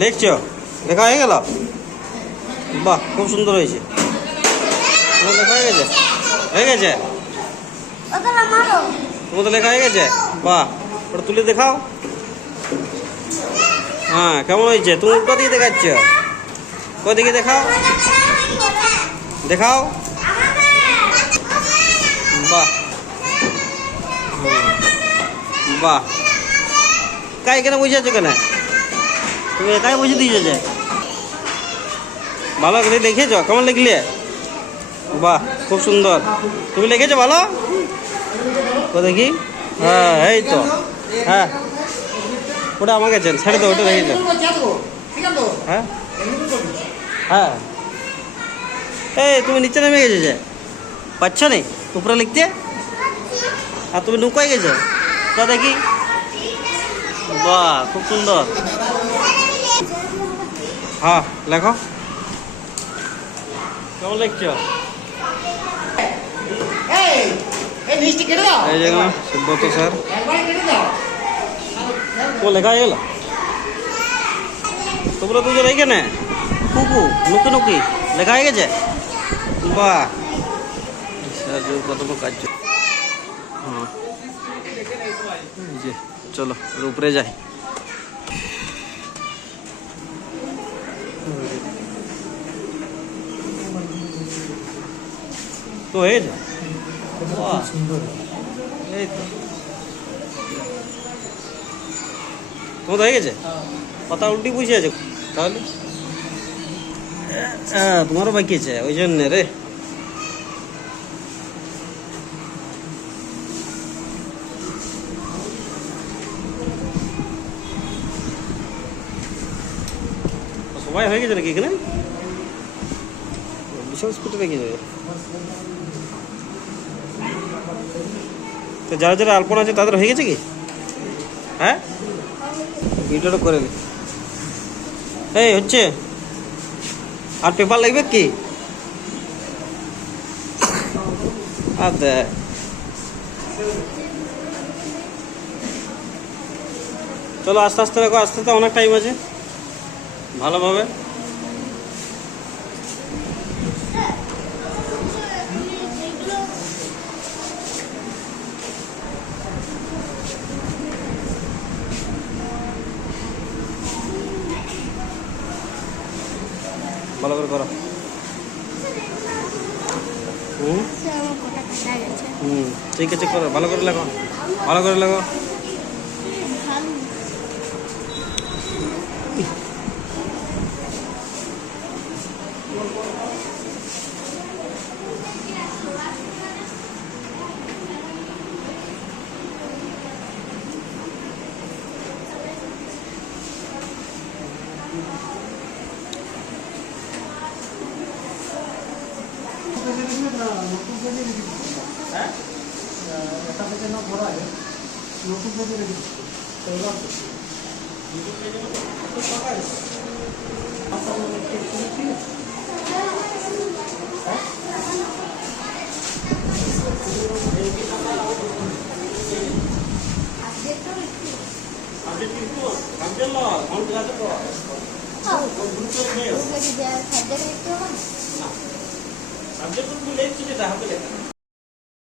লিখছো? লেখা হয়ে গেল? বাহ, খুব সুন্দর হয়েছে। তোমার লেখা হয়ে গেছে? হয়ে গেছে? তোমার তো লেখা হয়ে গেছে? বাহ, ওটা তুলে দেখাও। হ্যাঁ, কেমন হয়েছে? তুমি কোথেকে দেখাচ্ছ? কোথেকে দেখাও, দেখাও। বাহ, বাহ। কাই কেন বুঝে আছো কেন? তুমি একাই বুঝে দিয়েছো যে? ভালো করে লিখেছ? কেমন লিখলে? বাহ, খুব সুন্দর। তুমি লিখেছো ভালো? তো দেখি। হ্যাঁ, এই তো। হ্যাঁ, ওটা আমাকে ছেড়ে দাও, ওটা রেখে দাও। হ্যাঁ হ্যাঁ, এই তুমি নিচে নেমে গেছো যে? পাচ্ছ নি উপরে লিখতে? আর তুমি নুকাই গেছো? তা দেখি। বাহ, খুব সুন্দর। হ্যাঁ, লেখো। কেমন লিখছো? এই যে সুব্রত স্যার। ও লেখা হয়ে গেল? তোমরা দুজন এইখানে কুকু নুকি নুকি লেখা হয়ে গেছে? বাহ, প্রথম কাজ। হ্যাঁ, চলো উপরে যাই। তো হয়ে যা। এই তো তোমার হয়ে গেছে? কথা উল্টি বুঝে আছে তাহলে। হ্যাঁ, তোমারও বাকি আছে ওই জন্য রে। সবাই হয়ে গেছে নাকি এখানে? বিশাল স্পিডে রেখে যাবে। তো যারা যারা আলপনা আছে তাদের হয়ে গেছে কি? হ্যাঁ, ভিডিওটা করে নি। এই হচ্ছে। আর পেপার লাগবে কি? আর দেখ, চলো আস্তে আস্তে রাখো, আস্তে আস্তে অনেক টাইম আছে। ভালোভাবে ভালো করে করো। ঠিক আছে, করো ভালো করে লাগো, ভালো করে লাগো। সাবজেক্ট